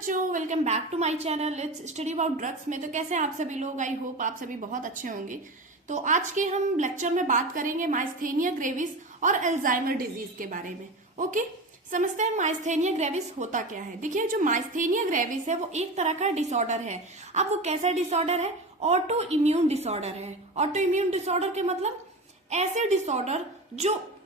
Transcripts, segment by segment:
बच्चों, welcome back to my channel let's study about drugs में। तो कैसे हैं आप सभी लोग? आई होप आप सभी बहुत अच्छे होंगे। तो आज के हम लेक्चर में बात करेंगे माइस्थेनिया ग्रेविस और अल्जाइमर डिजीज के बारे में। ओके, समझते हैं माइस्थेनिया ग्रेविस होता क्या है। देखिए, जो माइस्थेनिया ग्रेविस है वो एक तरह का डिसऑर्डर है। अब वो कैसा डिसऑर्डर है? ऑटो इम्यून डिसऑर्डर है। ऑटो इम्यून डिसऑर्डर के मतलब ऐसे डिसऑर्डर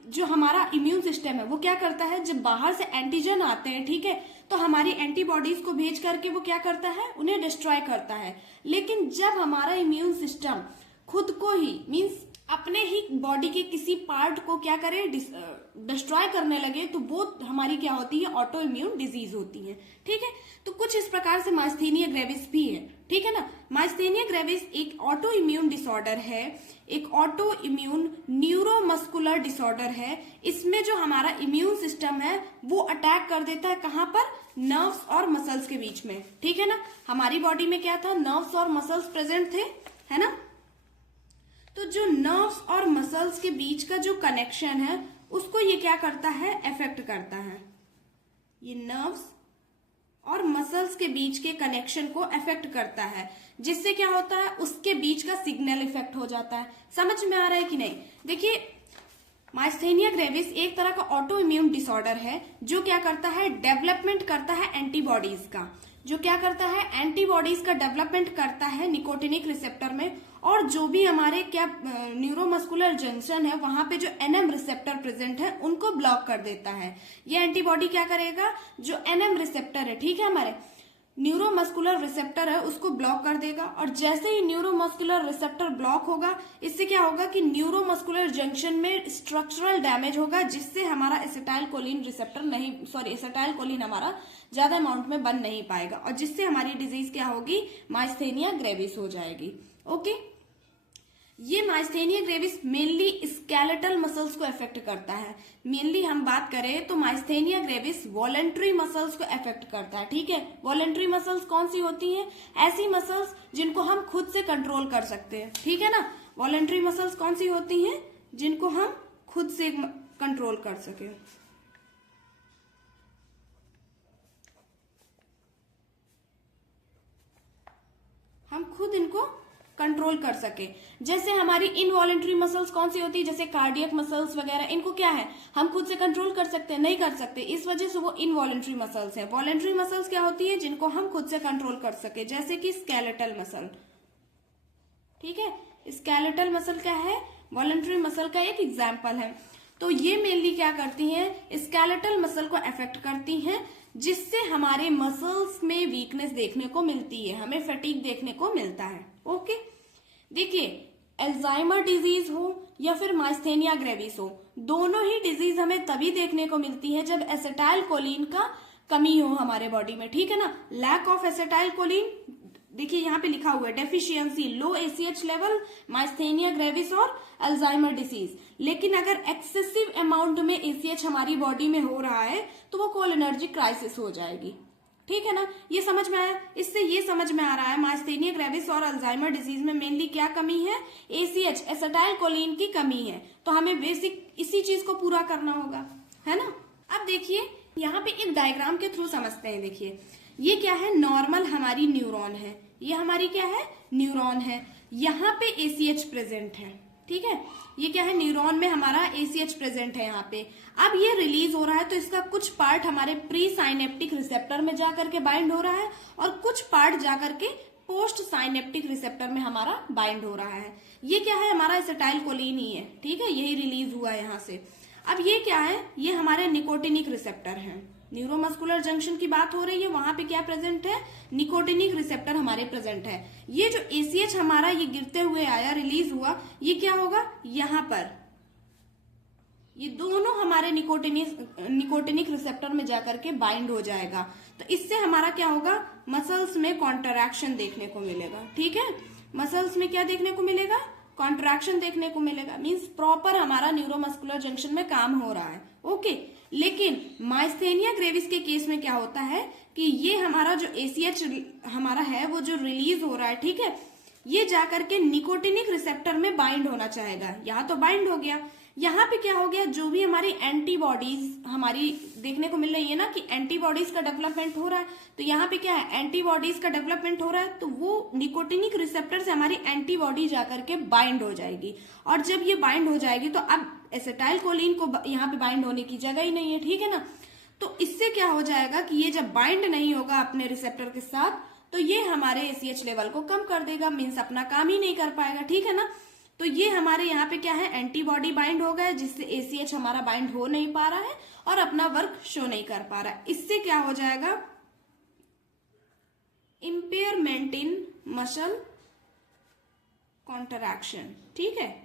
जो हमारा इम्यून सिस्टम है वो क्या करता है, जब बाहर से एंटीजन आते हैं, ठीक है, तो हमारी एंटीबॉडीज को भेज करके वो क्या करता है, उन्हें डिस्ट्रॉय करता है। लेकिन जब हमारा इम्यून सिस्टम खुद को ही मींस अपने ही बॉडी के किसी पार्ट को क्या करे, डिस्ट्रॉय करने लगे, तो वो हमारी क्या होती है, ऑटो इम्यून डिजीज होती है। ठीक है, तो कुछ इस प्रकार से माइस्थेनिया ग्रेविस भी है। ठीक है ना। माइस्थेनिया ग्रेविस एक ऑटो इम्यून डिसऑर्डर है, एक ऑटो इम्यून न्यूरोमस्कुलर डिसऑर्डर है। इसमें जो हमारा इम्यून सिस्टम है वो अटैक कर देता है कहां पर, नर्व्स और मसल्स के बीच में। ठीक है ना। हमारी बॉडी में क्या था, नर्व्स और मसल्स प्रेजेंट थे, है ना। तो जो नर्व्स और मसल्स के बीच का जो कनेक्शन है उसको ये क्या करता है, अफेक्ट करता है। ये नर्व्स और मसल्स के बीच के कनेक्शन को अफेक्ट करता है, जिससे क्या होता है, उसके बीच का सिग्नल इफेक्ट हो जाता है। समझ में आ रहा है कि नहीं? देखिए, माइस्थेनिया ग्रेविस एक तरह का ऑटो इम्यून डिसऑर्डर है जो क्या करता है, डेवलपमेंट करता है एंटीबॉडीज का। जो क्या करता है, एंटीबॉडीज का डेवलपमेंट करता है निकोटिनिक रिसेप्टर में, और जो भी हमारे क्या न्यूरोमस्कुलर जंक्शन है वहां पे जो एनएम रिसेप्टर प्रेजेंट है उनको ब्लॉक कर देता है। ये एंटीबॉडी क्या करेगा, जो एनएम रिसेप्टर है, ठीक है, हमारे न्यूरोमस्कुलर रिसेप्टर है, उसको ब्लॉक कर देगा। और जैसे ही न्यूरोमस्कुलर रिसेप्टर ब्लॉक होगा, इससे क्या होगा कि न्यूरोमस्कुलर जंक्शन में स्ट्रक्चरल डैमेज होगा, जिससे हमारा एसिटाइलकोलिन रिसेप्टर नहीं, एसिटाइलकोलिन हमारा ज्यादा अमाउंट में बन नहीं पाएगा, और जिससे हमारी डिजीज क्या होगी, माइस्थेनिया ग्रेविस हो जाएगी। ओके, ये myasthenia gravis mainly skeletal muscles को अफेक्ट करता है। मेनली हम बात करें तो माइस्थेनिया ग्रेविस वॉलेंट्री मसल्स को अफेक्ट करता है। ठीक है, वॉलेंट्री मसल्स कौन सी होती हैं? ऐसी मसल्स जिनको हम खुद से कंट्रोल कर सकते हैं। ठीक है ना। वॉलेंट्री मसल्स कौन सी होती हैं, जिनको हम खुद से कंट्रोल कर सके। हम खुद इनको कंट्रोल कर सके। जैसे हमारी इनवॉलेंट्री मसल्स कौन सी होती है, जैसे कार्डियक मसल्स वगैरह, इनको क्या है, हम खुद से कंट्रोल कर सकते हैं? नहीं कर सकते। इस वजह से वो इनवॉलेंट्री मसल्स है। वॉलेंट्री मसल्स क्या होती है, जिनको हम खुद से कंट्रोल कर सके, जैसे कि स्केलेटल मसल। ठीक है, स्केलेटल मसल क्या है, वॉलेंट्री मसल का एक एग्जाम्पल है। तो ये मेनली क्या करती हैं, स्केलेटल मसल को अफेक्ट करती हैं, जिससे हमारे मसल्स में वीकनेस देखने को मिलती है, हमें फटीग देखने को मिलता है। ओके, देखिए, अल्जाइमर डिजीज हो या फिर माइस्थेनिया ग्रेविस हो, दोनों ही डिजीज हमें तभी देखने को मिलती है जब एसिटाइलकोलिन का कमी हो हमारे बॉडी में। ठीक है ना। लैक ऑफ एसिटाइलकोलिन, देखिए यहाँ पे लिखा हुआ है डेफिशिएंसी, लो एसीएच लेवल, माइस्थेनिया ग्रेविस और अल्जाइमर डिसीज। लेकिन अगर एक्सेसिव अमाउंट में एसीएच हमारी बॉडी में हो रहा है तो वो कोलिनर्जिक क्राइसिस हो जाएगी। ठीक है ना। ये समझ में आया? इससे ये समझ में आ रहा है माइस्थेनिया ग्रेविस और अल्जाइमर डिजीज में मेनली क्या कमी है, एसीएच, एसिटाइलकोलिन की कमी है। तो हमें बेसिक इसी चीज को पूरा करना होगा, है ना। अब देखिए, यहाँ पे एक डायग्राम के थ्रू समझते हैं। देखिए, ये क्या है, नॉर्मल हमारी न्यूरॉन है, ये हमारी क्या है, न्यूरॉन है। यहाँ पे एसीएच प्रेजेंट है। ठीक है, ये क्या है, न्यूरॉन में हमारा एसीएच प्रेजेंट है यहाँ पे। अब ये रिलीज हो रहा है तो इसका कुछ पार्ट हमारे प्री साइनेप्टिक रिसेप्टर में जाकर के बाइंड हो रहा है, और कुछ पार्ट जाकर के पोस्ट साइनेप्टिक रिसेप्टर में हमारा बाइंड हो रहा है। ये क्या है, हमारा एसिटाइलकोलिन ही है। ठीक है, यही रिलीज हुआ है यहाँ से। अब ये क्या है, ये हमारे निकोटिनिक रिसेप्टर है। न्यूरोमस्कुलर जंक्शन की बात हो रही है, वहां पे क्या प्रेजेंट है, निकोटिनिक रिसेप्टर हमारे प्रेजेंट है। ये जो एसीएच हमारा ये गिरते हुए आया, रिलीज हुआ, ये क्या होगा, यहाँ पर ये दोनों हमारे निकोटिनिक रिसेप्टर में जाकर के बाइंड हो जाएगा। तो इससे हमारा क्या होगा, मसल्स में कॉन्ट्रैक्शन देखने को मिलेगा। ठीक है, मसल्स में क्या देखने को मिलेगा, कॉन्ट्रैक्शन देखने को मिलेगा। मींस प्रॉपर हमारा न्यूरोमस्कुलर जंक्शन में काम हो रहा है। ओके, लेकिन माइस्थेनिया ग्रेविस के केस में क्या होता है कि ये हमारा जो एसीएच हमारा है वो जो रिलीज हो रहा है, ठीक है, ये जाकर के निकोटिनिक रिसेप्टर में बाइंड होना चाहेगा। यहाँ तो बाइंड हो गया, यहाँ पे क्या हो गया, जो भी हमारी एंटीबॉडीज हमारी देखने को मिल रही है ना कि एंटीबॉडीज का डेवलपमेंट हो रहा है, तो यहाँ पे क्या है, एंटीबॉडीज का डेवलपमेंट हो रहा है, तो वो निकोटिनिक रिसेप्टर से हमारी एंटीबॉडी जाकर के बाइंड हो जाएगी, और जब ये बाइंड हो जाएगी तो अब एसिटाइल कोलिन को यहाँ पे बाइंड होने की जगह ही नहीं है, ठीक है ना। तो इससे क्या हो जाएगा कि ये जब बाइंड नहीं होगा अपने रिसेप्टर के साथ, तो ये हमारे ACH लेवल को कम कर देगा, मीन्स अपना काम ही नहीं कर पाएगा, ठीक है ना। तो ये हमारे यहाँ पे क्या है, एंटीबॉडी बाइंड हो गया, जिससे ACH हमारा बाइंड हो नहीं पा रहा है और अपना वर्क शो नहीं कर पा रहा है। इससे क्या हो जाएगा, इम्पेयरमेंट इन मसल कॉन्ट्रैक्शन, ठीक है,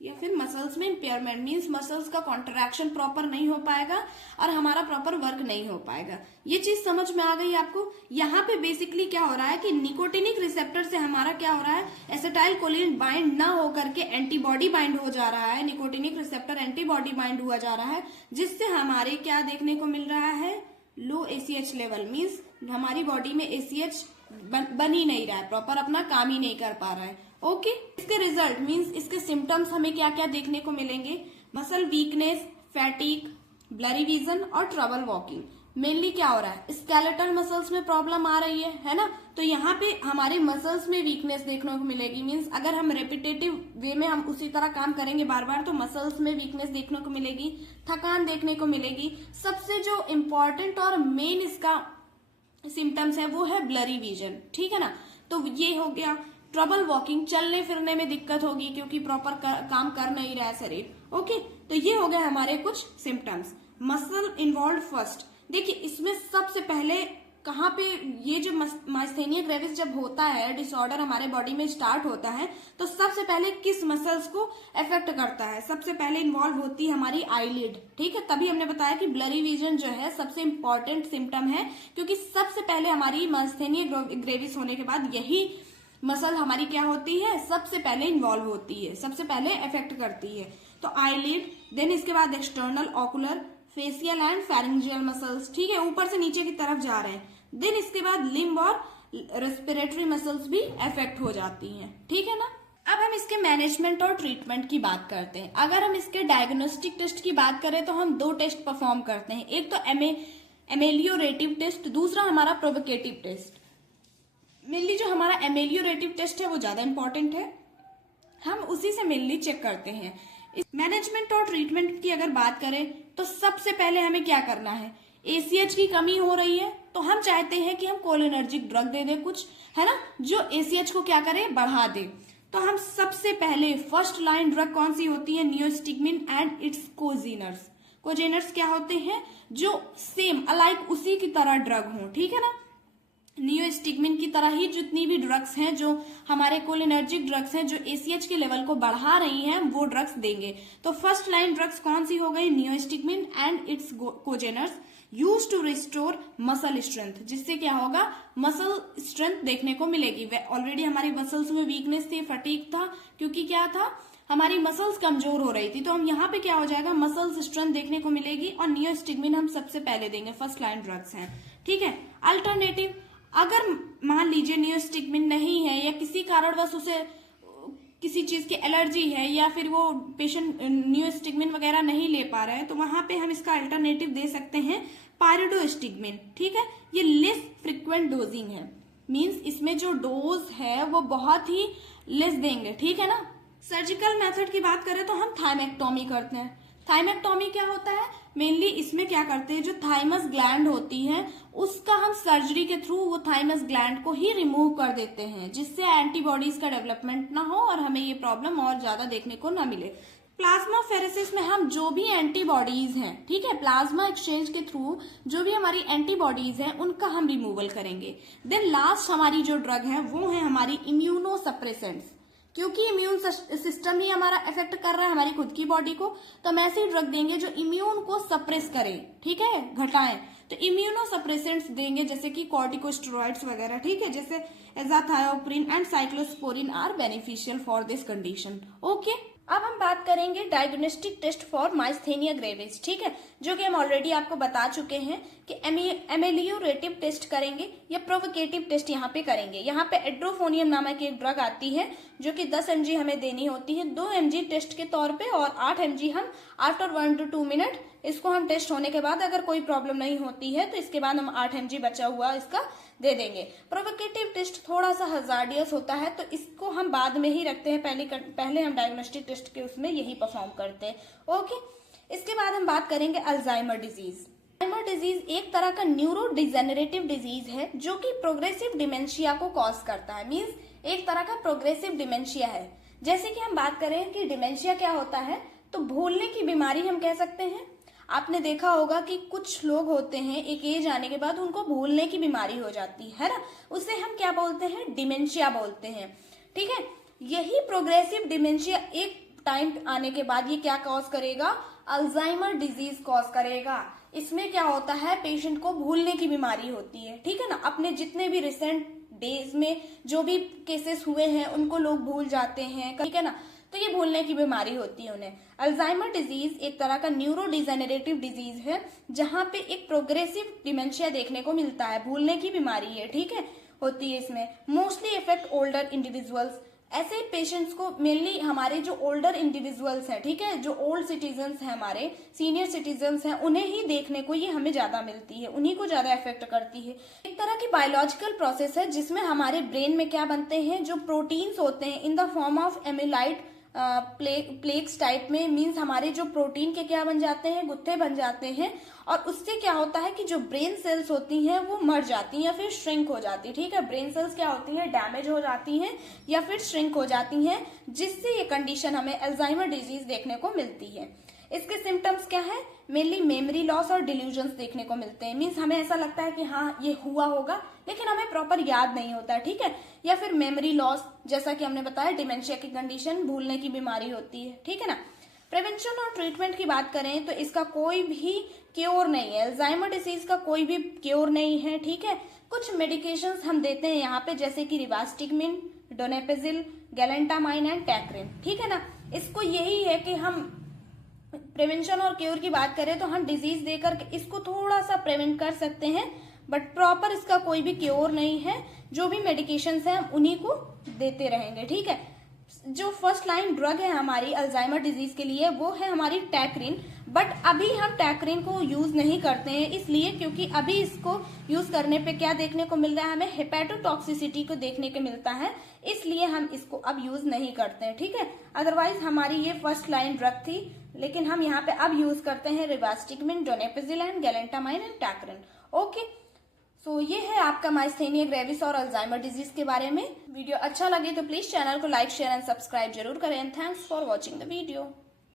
या फिर मसल्स में इम्पेयरमेंट मीन्स मसल्स का कॉन्ट्रैक्शन प्रॉपर नहीं हो पाएगा और हमारा प्रॉपर वर्क नहीं हो पाएगा। ये चीज समझ में आ गई आपको। यहाँ पे बेसिकली क्या हो रहा है कि निकोटिनिक रिसेप्टर से हमारा क्या हो रहा है, एसिटाइल कोलिन बाइंड ना होकर के एंटीबॉडी बाइंड हो जा रहा है, निकोटिनिक रिसेप्टर एंटीबॉडी बाइंड हुआ जा रहा है, जिससे हमारे क्या देखने को मिल रहा है, लो ACH लेवल, मीन्स हमारी बॉडी में ACH बन ही नहीं रहा है, प्रॉपर अपना काम ही नहीं कर पा रहा है। ओके, इसके रिजल्ट मींस इसके सिम्टम्स हमें क्या क्या देखने को मिलेंगे, मसल वीकनेस, फैटिक, ब्लरी विजन और ट्रबल वॉकिंग। मेनली क्या हो रहा है, स्केलेटल मसल्स में प्रॉब्लम आ रही है ना, तो यहाँ पे हमारे मसल्स में वीकनेस देखने को मिलेगी, मींस अगर हम रेपिटेटिव वे में हम उसी तरह काम करेंगे बार बार, तो मसल्स में वीकनेस देखने को मिलेगी, थकान देखने को मिलेगी। सबसे जो इम्पोर्टेंट और मेन इसका सिम्टम्स है वो है ब्लरी विजन, ठीक है ना। तो ये हो गया। ट्रबल वॉकिंग, चलने फिरने में दिक्कत होगी क्योंकि प्रॉपर काम कर नहीं रहा है शरीर। ओके, तो ये हो गए हमारे कुछ सिम्टम्स। मसल इन्वॉल्व फर्स्ट, देखिए इसमें सबसे पहले कहाँ पे, ये जो माइस्थेनिया ग्रेविस जब होता है, डिसऑर्डर हमारे बॉडी में स्टार्ट होता है, तो सबसे पहले किस मसल्स को इफेक्ट करता है, सबसे पहले इन्वॉल्व होती है हमारी आईलिड, ठीक है। तभी हमने बताया कि ब्लरी विजन जो है सबसे इंपॉर्टेंट सिम्टम है, क्योंकि सबसे पहले हमारी माइस्थेनिया ग्रेविस होने के बाद यही मसल हमारी क्या होती है, सबसे पहले इन्वॉल्व होती है, सबसे पहले इफेक्ट करती है। तो आईलिड, देन इसके बाद external ocular, facial and pharyngeal muscles, ठीक है, ऊपर से नीचे की तरफ जा रहे हैं। देन इसके बाद लिम्ब और रेस्पिरेटरी मसल्स भी अफेक्ट हो जाती हैं, ठीक है ना। अब हम इसके मैनेजमेंट और ट्रीटमेंट की बात करते हैं। अगर हम इसके डायग्नोस्टिक टेस्ट की बात करें तो हम 2 टेस्ट परफॉर्म करते हैं, एक तो एमेलियोरेटिव टेस्ट, दूसरा हमारा प्रोवोकेटिव टेस्ट। मेनली जो हमारा एमेलियोरेटिव टेस्ट है वो ज्यादा इंपॉर्टेंट है, हम उसी से मेनली चेक करते हैं। मैनेजमेंट और ट्रीटमेंट की अगर बात करें तो सबसे पहले हमें क्या करना है, ACH की कमी हो रही है तो हम चाहते हैं कि हम कोलिनर्जिक ड्रग दे दें कुछ, है ना, जो ACH को क्या करे, बढ़ा दे। तो हम सबसे पहले फर्स्ट लाइन ड्रग कौन सी होती है, नियोस्टिग्मिन एंड इट्स कोजेनर्स। कोजेनर्स क्या होते हैं, जो सेम अलाइक उसी की तरह ड्रग हो, ठीक है ना। नियोस्टिग्मिन की तरह ही जितनी भी ड्रग्स हैं जो हमारे कोलिनर्जिक ड्रग्स हैं जो ACH के लेवल को बढ़ा रही हैं वो ड्रग्स देंगे। तो फर्स्ट लाइन ड्रग्स कौन सी हो गई, neostigmine and its congeners, use to restore muscle strength, जिससे क्या होगा, मसल स्ट्रेंथ देखने को मिलेगी। ऑलरेडी हमारी मसल्स में वीकनेस थी, फटीग था, क्योंकि क्या था, हमारी मसल्स कमजोर हो रही थी, तो हम यहाँ पे क्या हो जाएगा, मसल्स स्ट्रेंथ देखने को मिलेगी। और नियोस्टिग्मिन हम सबसे पहले देंगे, फर्स्ट लाइन ड्रग्स हैं, ठीक है। अल्टरनेटिव, अगर मान लीजिए नियोस्टिग्मिन नहीं है या किसी कारणवश उसे किसी चीज की एलर्जी है या फिर वो पेशेंट नियोस्टिग्मिन वगैरह नहीं ले पा रहे हैं, तो वहां पे हम इसका अल्टरनेटिव दे सकते हैं पायरिडोस्टिग्मिन, ठीक है। ये लेस फ्रिक्वेंट डोजिंग है, मींस इसमें जो डोज है वो बहुत ही लेस देंगे, ठीक है ना। सर्जिकल मेथड की बात करें तो हम थाइमेक्टोमी करते हैं। थाइमेक्टोमी क्या होता है, मेनली इसमें क्या करते हैं, जो थाइमस ग्लैंड होती है उसका हम सर्जरी के थ्रू वो थाइमस ग्लैंड को ही रिमूव कर देते हैं, जिससे एंटीबॉडीज का डेवलपमेंट ना हो और हमें ये प्रॉब्लम और ज्यादा देखने को ना मिले। प्लाज्मा फेरेसिस में हम जो भी एंटीबॉडीज हैं, ठीक है, प्लाज्मा एक्सचेंज के थ्रू जो भी हमारी एंटीबॉडीज हैं उनका हम रिमूवल करेंगे। देन लास्ट हमारी जो ड्रग है वो है हमारी इम्यूनो सप्रेसेंट्स, क्योंकि इम्यून सिस्टम ही हमारा इफेक्ट कर रहा है हमारी खुद की बॉडी को, तो हम ऐसी ड्रग देंगे जो इम्यून को सप्रेस करे, ठीक है, घटाएं। तो इम्यूनो सप्रेसेंट्स देंगे जैसे कि कॉर्टिकोस्टेरॉइड्स वगैरह, ठीक है, जैसे azathioprine and cyclosporine are beneficial for this condition. Okay, अब हम बात करेंगे diagnostic test for myasthenia gravis, ठीक है, जो कि हम ऑलरेडी आपको बता चुके हैं कि एमेलियोरेटिव टेस्ट करेंगे या प्रोवोकेटिव टेस्ट यहाँ पे करेंगे। यहाँ पे एड्रोफोनियम नामक एक ड्रग आती है जो कि 10 mg हमें देनी होती है 2 mg टेस्ट के तौर पे, और 8 mg हम आफ्टर 1 to 2 मिनट इसको हम टेस्ट होने के बाद अगर कोई प्रॉब्लम नहीं होती है तो इसके बाद हम 8 mg बचा हुआ इसका दे देंगे। प्रोवोकेटिव टेस्ट थोड़ा सा हजार्डियस होता है तो इसको हम बाद में ही रखते हैं, पहले हम डायग्नोस्टिक टेस्ट के उसमें यही परफॉर्म करते हैं। ओके, इसके बाद हम बात करेंगे अल्जाइमर डिजीज। अल्जाइमर डिजीज एक तरह का न्यूरो डिजेनरेटिव डिजीज है जो कि प्रोग्रेसिव डिमेंशिया को कॉज करता है। मींस एक तरह का प्रोग्रेसिव डिमेंशिया है। जैसे कि हम बात करें कि डिमेंशिया क्या होता है, तो भूलने की बीमारी हम कह सकते हैं। आपने देखा होगा कि कुछ लोग होते हैं एक एज आने के बाद उनको भूलने की बीमारी हो जाती है ना, उसे हम क्या बोलते हैं, डिमेंशिया बोलते हैं। ठीक है, यही प्रोग्रेसिव डिमेंशिया एक टाइम आने के बाद ये क्या कॉज करेगा, अल्जाइमर डिजीज कॉज करेगा। इसमें क्या होता है, पेशेंट को भूलने की बीमारी होती है। ठीक है ना, अपने जितने भी रिसेंट डेज में जो भी केसेस हुए हैं उनको लोग भूल जाते हैं, ठीक है ना, तो ये भूलने की बीमारी होती है उन्हें। अल्जाइमर डिजीज एक तरह का न्यूरो डिजेनरेटिव डिजीज है जहां पे एक प्रोग्रेसिव डिमेंशिया देखने को मिलता है, भूलने की बीमारी है। ठीक है, होती है इसमें। Mostly effect older individuals. ऐसे पेशेंट्स को मेनली हमारे जो ओल्डर इंडिविजुअल्स हैं, ठीक है, जो ओल्ड सिटीजन्स हैं, हमारे सीनियर सिटीजन्स हैं, उन्हें ही देखने को ये हमें ज्यादा मिलती है, उन्हीं को ज्यादा इफेक्ट करती है। एक तरह की बायोलॉजिकल प्रोसेस है जिसमें हमारे ब्रेन में क्या बनते हैं, जो प्रोटीन्स होते हैं in the form of amyloid plaques type में। मींस हमारे जो प्रोटीन के क्या बन जाते हैं, गुत्थे बन जाते हैं, और उससे क्या होता है कि जो ब्रेन सेल्स होती हैं वो मर जाती हैं या फिर श्रिंक हो जाती है। ठीक है, ब्रेन सेल्स क्या होती हैं, डैमेज हो जाती हैं या फिर श्रिंक हो जाती हैं, जिससे ये कंडीशन हमें अल्जाइमर डिजीज देखने को मिलती है। इसके सिम्टम्स क्या है, मेनली मेमोरी लॉस और डिल्यूजन्स देखने को मिलते हैं। मीन्स हमें ऐसा लगता है कि हाँ ये हुआ होगा लेकिन हमें प्रॉपर याद नहीं होता है। ठीक है, या फिर मेमोरी लॉस, जैसा कि हमने बताया डिमेंशिया की कंडीशन, भूलने की बीमारी होती है। ठीक है ना। प्रिवेंशन और ट्रीटमेंट की बात करें तो इसका कोई भी क्योर नहीं है, अल्जाइमर डिजीज का कोई भी क्योर नहीं है। ठीक है, कुछ मेडिकेशंस हम देते हैं यहाँ पे, जैसे कि रिवास्टिकमिन, डोनेपेजिल, गैलेंटामाइन एंड टैक्रिन। ठीक है ना, इसको यही है कि हम प्रिवेंशन और क्योर की बात करें तो हम डिजीज देकर इसको थोड़ा सा प्रिवेंट कर सकते हैं, बट प्रॉपर इसका कोई भी क्योर नहीं है। जो भी मेडिकेशंस हैं हम उन्हीं को देते रहेंगे। ठीक है, जो फर्स्ट लाइन ड्रग है हमारी अल्जाइमर डिजीज के लिए वो है हमारी टैक्रिन, बट अभी हम टैक्रिन को यूज नहीं करते हैं, इसलिए क्योंकि अभी इसको यूज करने पे क्या देखने को मिल रहा है, हमें हेपेटोटॉक्सिसिटी को देखने को मिलता है, इसलिए हम इसको अब यूज नहीं करते हैं। ठीक है, अदरवाइज हमारी ये फर्स्ट लाइन ड्रग थी, लेकिन हम यहाँ पे अब यूज करते हैं रिवास्टिकमिन, डोनेपेजिल एंड गैलेंटामाइन एंड टैक्रिन। ओके, सो ये है आपका माइस्थेनिया ग्रेविस और अल्जाइमर डिजीज के बारे में। वीडियो अच्छा लगे तो प्लीज चैनल को लाइक, शेयर एंड सब्सक्राइब जरूर करें। Thanks for watching the video.